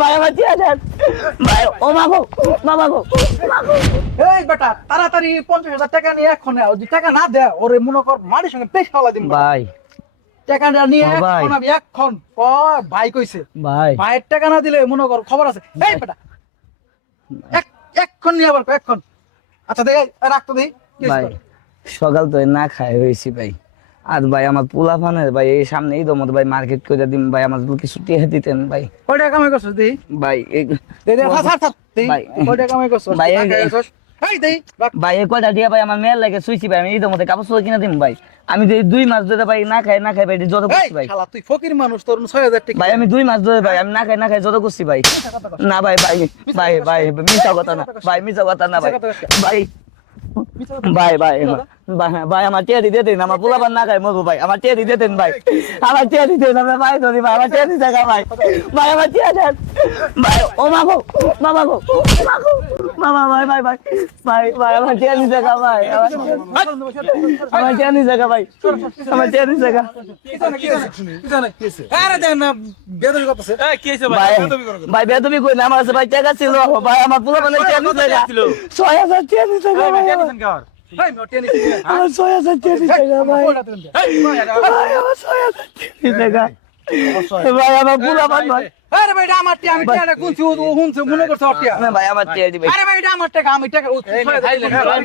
ভাই আমার টিয়া দেন ভাই। ও মাগো মাগো। এই বেটা তাড়াতাড়ি 50,000 টাকা নিয়ে এখন যদি টাকা না দে ওরে মনে কর মাটির সঙ্গে পেশ খাওয়া দিন ভাই টাকা নিয়ে ও ভাই। এখন আমি এখন ভাই কইছে ভাই ভাইয়ের টাকা না দিলে মনে কর খবর আছে এই বেটা এখন নিয়ে আবার এখন আচ্ছা দেখ রাখতো দিই ভাই সকাল তো না খাই হয়েছি ভাই। আর ভাই আমার পোলা ফানের ভাই এই সামনে ঈদ মতো ভাই মার্কেট করে দিন ভাই, আমার কিছু টিয়া দিতেন ভাই। কয় টাকা কামাই করছিস দিই ভাই দে দে হাত ভাই কয় টাকা কামাই করছিস ভাই, এই দেই ভাই এই কয়টা দিয়া ভাই আমার মেয়ের লাগে শুইছি ভাই, আমি ঈদের মধ্যে কাপড় চোপড় কিনে দিন ভাই। আমি যে 2 মাস ধরে ভাই না খাই ভাই যত করছি ভাই। শালা তুই ফকির মানুষ তোর 6,000 টাকা ভাই আমি 2 মাস ধরে ভাই আমি না খাই যত করছি ভাই। না ভাই মিছা কথা না ভাই, মিছা কথা না ভাই। ভাই ভাই আমার টিয়া দিতে দেন, আমার পোলাপান না খাই মরবো ভাই, আমার টিয়া দিতে দেন ভাই, আমার টিয়া দিতে দেন, আমরা ভাই ধরি ভাই, আমার টিয়া দিতে গা ভাই, ভাই আমার টিয়া দেন ভাই। ও মাগো মামা ভাই আমার টিয়া দিতে গা ভাই, আমার টিয়া দিতে গা ভাই, আমার টিয়া দিতে গা আরে দেন না বেদবি করতেছে এই কি হইছে ভাই ভাই। বেদবি কই না, আমার কাছে ভাই টাকা ছিল ভাই, আমার পোলাপানের টিয়া দিতে গা 6,000 টিয়া দিতে গা ভাই, ভাই মোটে নিছি আমার 6,000 টিয়া দিতে গা ভাই, ভাই আমার 6,000 টিয়া দিতে গা ভাই, আমার পোলাপান ভাই। আরে ভাই এটা আমার টাকা আমি টাকা কোনছি ও হুনছে মনে করছে অটিয়া না ভাই আমার টিয়া দিবে। আরে ভাই এটা আমার টাকা আমি টাকা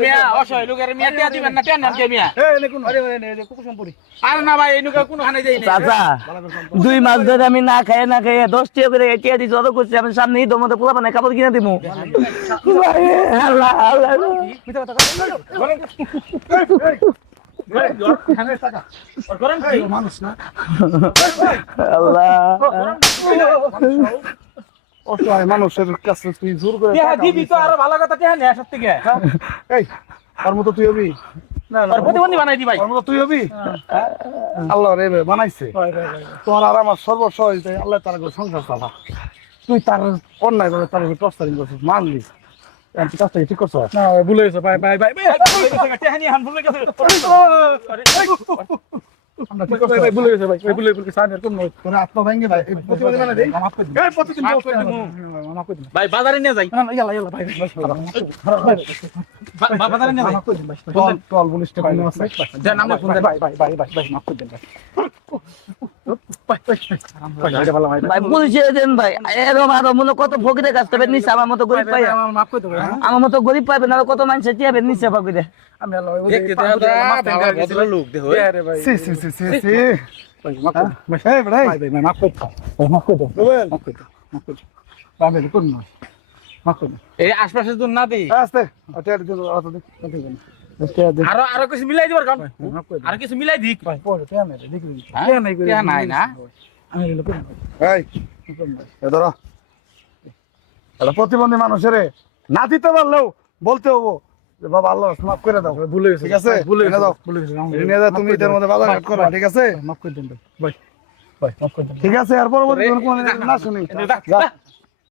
মিয়া অসহায় লোকের মিয়া টিয়া দিবেন না টেন নাম কে মিয়া এই নে কোন আরে ভাই নে কুকুরসম্পুরি আরে না ভাই এনুকা কোনো খানে দেই না চাচা 2 মাস ধরে আমি না খাই 10 টাকা করে টিয়া দিছি, অত করছি আমি সামনে ঈদ মধ্যে পোলাপানে কাপড় কিনে দিমু ভাই। আল্লাহ মিথ্যা কথা করেন কি মানুষ না আল্লাহ অসহায় মানুষের কাছে তুই জোর করে টিয়া দিবি তো আরো ভালো কথা টিয়া নে সব থেকে এই তার মতো তুই হবি না আর প্রতিবন্ধী বানাই দি ভাই তার মতো তুই হবি আল্লাহ রে বানাইছে তোমার আর আমার সর্বস্ব হইছে আল্লাহ তার সংসার চালা তুই তার অন্যায় করে তার প্রস্তারিং করছিস মানলি তুই কাজটা ঠিক করছ না ভুলে গেছো ভাই টিয়া নিয়ে হান ভুলে গেছে আমরা ঠিক করছি ভাই ভুলে গেছে ভাই ভুলে সামনে কোন নয় তোর আত্মা ভাঙে ভাই প্রতিদিন মানে দেই মাফ করে দিন এই প্রতিদিন মাফ করে দিন ভাই বাজারে নিয়ে যাই না না ইয়ালা ভাই বাজারে নিয়ে যাই মাফ করে দিন ভাই টল পুলিশ স্টেশন আছে দেন আমরা ফোন দেন ভাই মাফ করে দিন ভাই ভাই পুলিশে দেন ভাই, এরকম আরো মনে কত ফকিরের কাছ থেকে নিচ্ছে, আমার মতো গরিব পাই, মাফ করে দেবো আমার মতো গরিব পাইবেন আর কত মানুষ টিয়াবে নিচ্ছে ফকিরে। আমি আল্লাহ দেখতে দেও ভালো ভদ্র লোক দেখো সি ভাই মাফ করে ভাই মাফ করে দাও মাফ করে আমি কোন না মাফ করে এই আশপাশে তো না দেই আস্তে আটা দিন অত দিন আরো কিছু মিলাই দিবার কারণ মাফ করে আর কিছু মিলাই দিক ভাই পড়ে তে আমি দেখি টিয়া নাই না আমি লোক এই এদরা এটা প্রতিবন্ধী মানুষের না দিতে পারলেও বলতে হবো যে বাবা আল্লাহ মাফ করে দাও ভুলে গেছে ঠিক আছে ভুলে দাও নিয়ে যাও তুমি এটার মধ্যে বাজার ঘাট করো ঠিক আছে মাফ করে দিন ভাই মাফ করে দিন ঠিক আছে আর পরবর্তী কোনো না শুনি